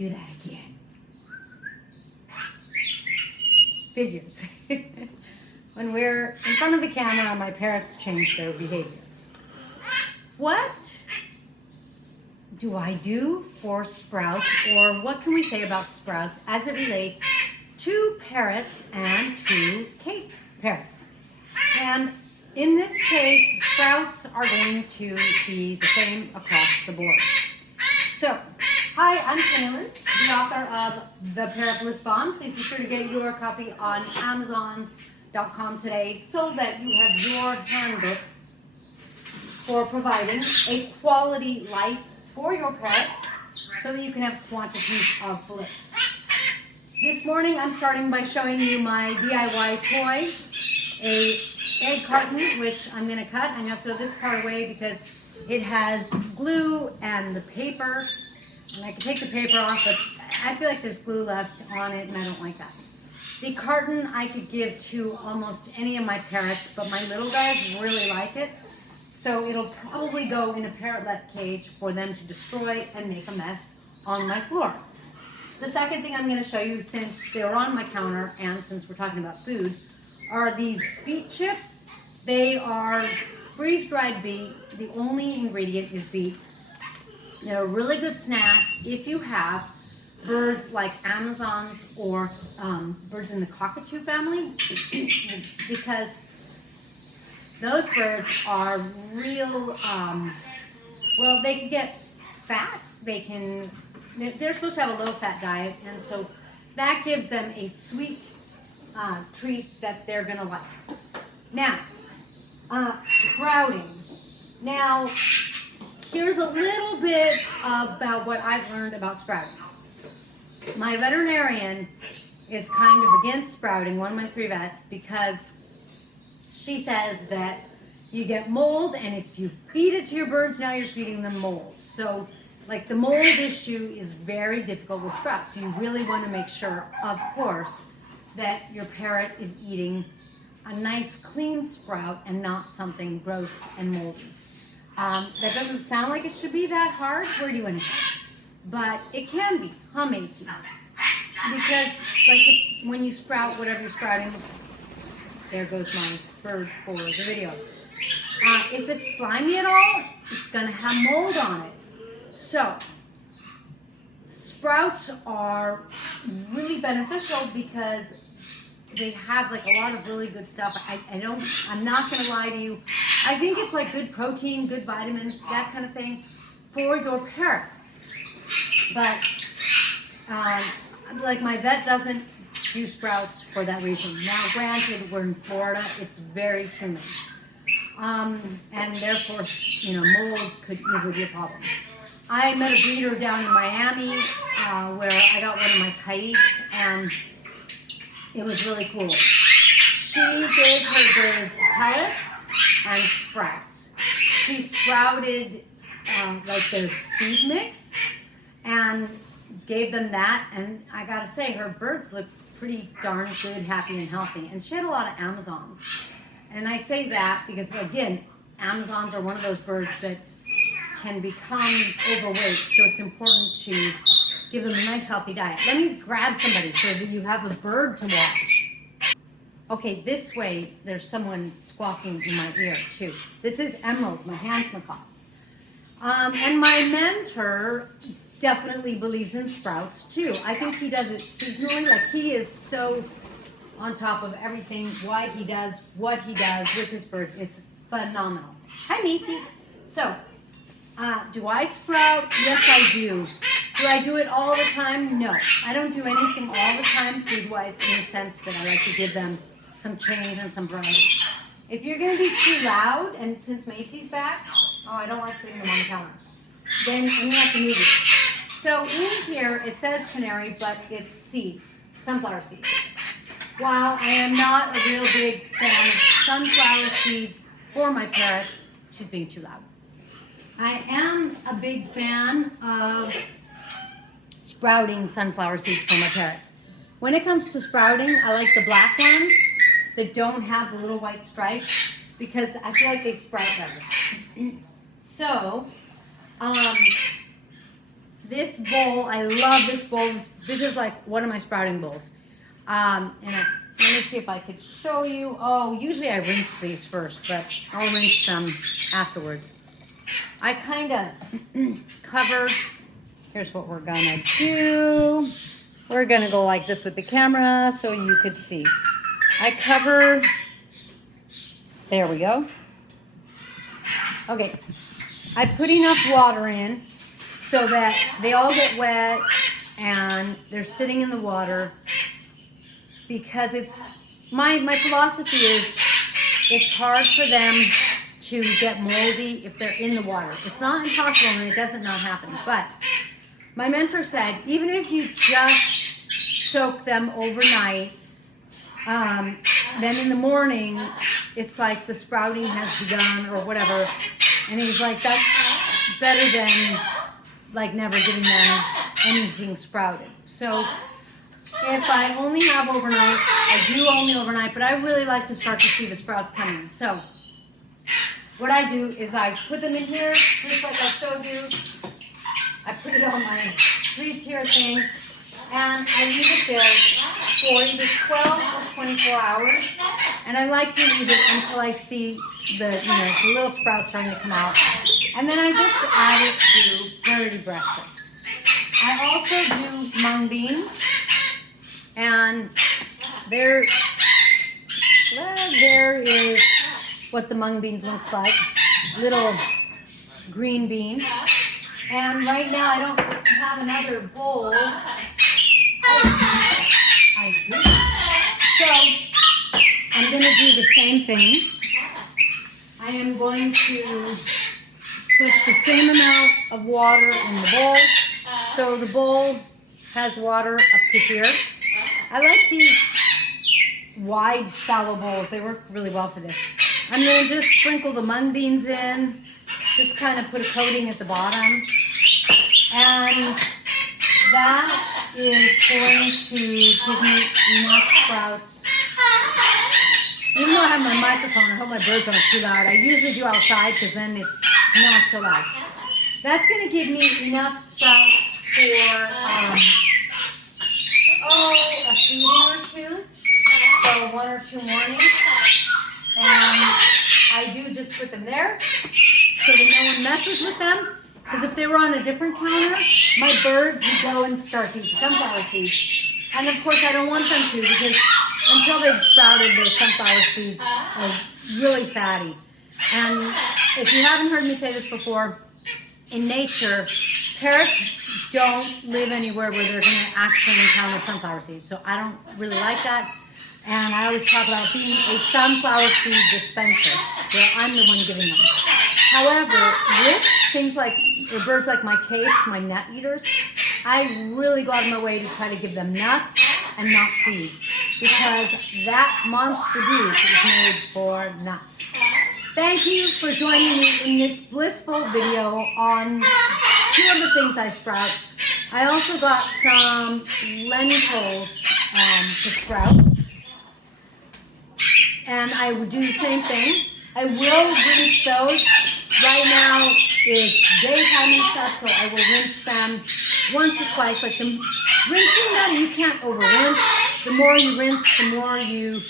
Do that again. Figures. When we're in front of the camera, my parrots change their behavior. What do I do for sprouts, or what can we say about sprouts as it relates to parrots and to Cape parrots? And in this case, sprouts are going to be the same across the board. So, hi, I'm Kaylin, the author of the Parrot Bliss Bond. Please be sure to get your copy on Amazon.com today so that you have your handbook for providing a quality life for your parrot so that you can have quantities of bliss. This morning I'm starting by showing you my DIY toy, a egg carton, which I'm going to cut. I'm going to throw this part away because it has glue and the paper, and I can take the paper off, but I feel like there's glue left on it and I don't like that. The carton I could give to almost any of my parrots, but my little guys really like it. So it'll probably go in a parrotlet cage for them to destroy and make a mess on my floor. The second thing I'm going to show you, since they're on my counter and since we're talking about food, are these beet chips. They are freeze-dried beet. The only ingredient is beet. They're a really good snack if you have birds like Amazons or birds in the cockatoo family, because those birds are real, well, they can get fat. They're supposed to have a low-fat diet, and so that gives them a sweet treat that they're gonna like. Now, sprouting. Now, here's a little bit about what I've learned about sprouting. My veterinarian is kind of against sprouting, one of my 3 vets, because she says that you get mold, and if you feed it to your birds, now you're feeding them mold. So, like, the mold issue is very difficult with sprouts. You really want to make sure, of course, that your parrot is eating a nice clean sprout and not something gross and moldy. That doesn't sound like it should be that hard. Where do you want to go? But it can be, huh, Macy? Because, like, when you sprout whatever you're sprouting, there goes my bird for the video. If it's slimy at all, it's going to have mold on it. So, sprouts are really beneficial because they have like a lot of really good stuff. I'm not going to lie to you. I think it's like good protein, good vitamins, that kind of thing for your parrots. But like my vet doesn't do sprouts for that reason. Now, granted, we're in Florida; it's very humid, and therefore, mold could easily be a problem. I met a breeder down in Miami where I got one of my kites, and it was really cool. She gave her birds pellets and sprouts. She sprouted like their seed mix and gave them that, and I gotta say, her birds look pretty darn good, happy, and healthy. And she had a lot of Amazons. And I say that because, again, Amazons are one of those birds that can become overweight, so it's important to give them a nice, healthy diet. Let me grab somebody so that you have a bird to watch. Okay, this way, there's someone squawking in my ear, too. This is Emerald, my Hans macaw. And my mentor definitely believes in sprouts, too. I think he does it seasonally. Like, he is so on top of everything, why he does what he does with his birds. It's phenomenal. Hi, Macy. So, do I sprout? Yes, I do. Do I do it all the time? No. I don't do anything all the time food-wise, in the sense that I like to give them some change and some variety. If you're going to be too loud, and since Macy's back, I don't like putting them on the counter, then I'm going to have to move it. So in here, it says canary, but it's seeds, sunflower seeds. While I am not a real big fan of sunflower seeds for my parrots, she's being too loud. I am a big fan of sprouting sunflower seeds for my parrots. When it comes to sprouting, I like the black ones that don't have the little white stripes because I feel like they sprout better. So, this bowl, I love this bowl. This is like one of my sprouting bowls. Let me see if I could show you. Oh, usually I rinse these first, but I'll rinse them afterwards. I kind of cover. Here's what we're gonna do. We're gonna go like this with the camera so you could see. I cover. There we go. Okay. I put enough water in so that they all get wet and they're sitting in the water, because it's my philosophy is it's hard for them to get moldy if they're in the water. It's not impossible and it doesn't not happen. But my mentor said, even if you just soak them overnight, then in the morning, it's like the sprouting has begun or whatever. And he's like, that's better than like never giving them anything sprouted. So if I only have overnight, I do only overnight, but I really like to start to see the sprouts coming. So what I do is I put them in here, just like I showed you. I put it on my 3-tier thing, and I leave it there for either 12 or 24 hours. And I like to leave it until I see the little sprouts starting to come out. And then I just add it to dirty breakfast. I also do mung beans, and there is what the mung beans looks like, little green bean. And right now I don't have another bowl. I do. So I'm going to do the same thing. I am going to put the same amount of water in the bowl. So the bowl has water up to here. I like these wide, shallow bowls. They work really well for this. I'm going to just sprinkle the mung beans in, just kind of put a coating at the bottom. And that is going to give me enough sprouts. Even though I have my microphone, I hope my birds aren't too loud. I usually do outside because then it's not so loud. That's going to give me enough sprouts for a feeding or two. So 1 or 2 mornings. And I do just put them there so that no one messes with them. Because if they were on a different counter, my birds would go and start to eat sunflower seeds. And of course I don't want them to, because until they've sprouted, those sunflower seeds are really fatty. And if you haven't heard me say this before, in nature, parrots don't live anywhere where they're going to actually encounter sunflower seeds. So I don't really like that. And I always talk about being a sunflower seed dispenser, where I'm the one giving them. However, with things like, or birds like my capes, my nut eaters, I really go out of my way to try to give them nuts and not seeds, because that monster juice is made for nuts. Thank you for joining me in this blissful video on 2 of the things I sprout. I also got some lentils to sprout, and I would do the same thing. I will rinse those. Right now it's daytime and stuff, so I will rinse them once or twice. Like rinsing them, you can't over rinse. The more you rinse, the more you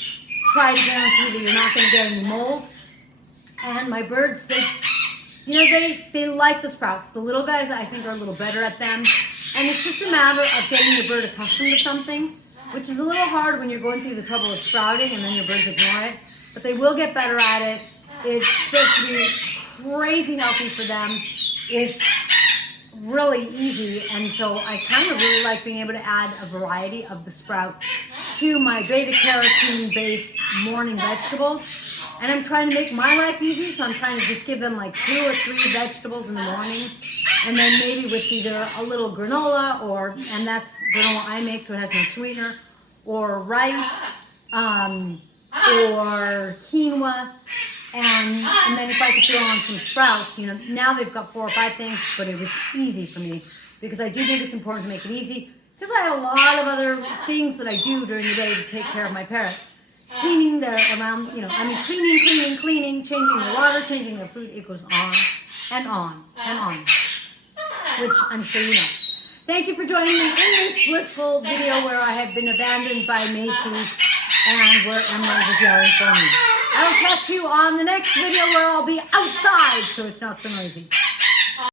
try to guarantee that you're not going to get any mold. And my birds, they like the sprouts. The little guys, I think, are a little better at them. And it's just a matter of getting the bird accustomed to something, which is a little hard when you're going through the trouble of sprouting and then your birds ignore it. But they will get better at it. It's supposed to be crazy healthy for them. It's really easy, and so I kind of really like being able to add a variety of the sprout to my beta-carotene based morning vegetables. And I'm trying to make my life easy, so I'm trying to just give them like 2 or 3 vegetables in the morning, and then maybe with either a little granola, and that's granola I make, so it has no sweetener, or rice, or quinoa. And then if I could throw on some sprouts, now they've got 4 or 5 things, but it was easy for me, because I do think it's important to make it easy, because I have a lot of other things that I do during the day to take care of my parrots. Cleaning cleaning, changing their water, changing their food, it goes on and on and on, which I'm sure you know. Thank you for joining me in this blissful video where I have been abandoned by Macy and where Emily was yelling for me. I'll catch you on the next video where I'll be outside so it's not so noisy.